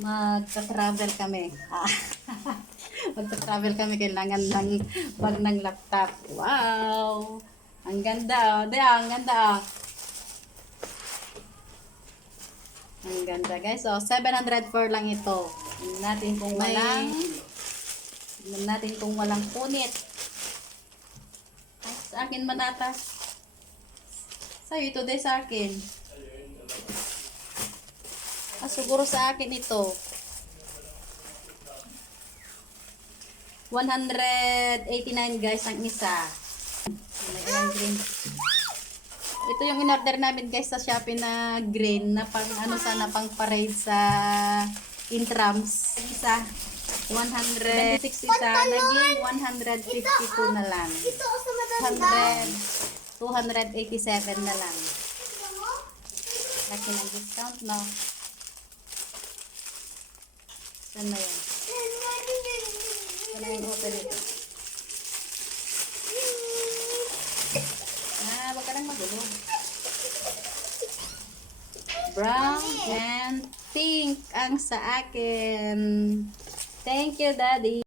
magta-travel kami. Magta-travel kami, kailangan ng bag ng laptop. Wow! Ang ganda, oh. Ang ganda, oh. Ang ganda, guys. So, 704 lang ito. Tingnan natin kung walang punit. Ay, sa akin manata. Sa'yo ito, din sa akin. Siguro sa akin ito. 189 guys ang isa. Green. Ito yung in-order namin guys sa Shopee na green na pang ano sana pang parade sa intrams. Isa 126 isa naging 152 na lang. 287 na lang. Laki ng discount no. Saan na yan? Saan na yung open ito? Wag ka nang magulo. Brown and pink ang sa akin. Thank you, Daddy.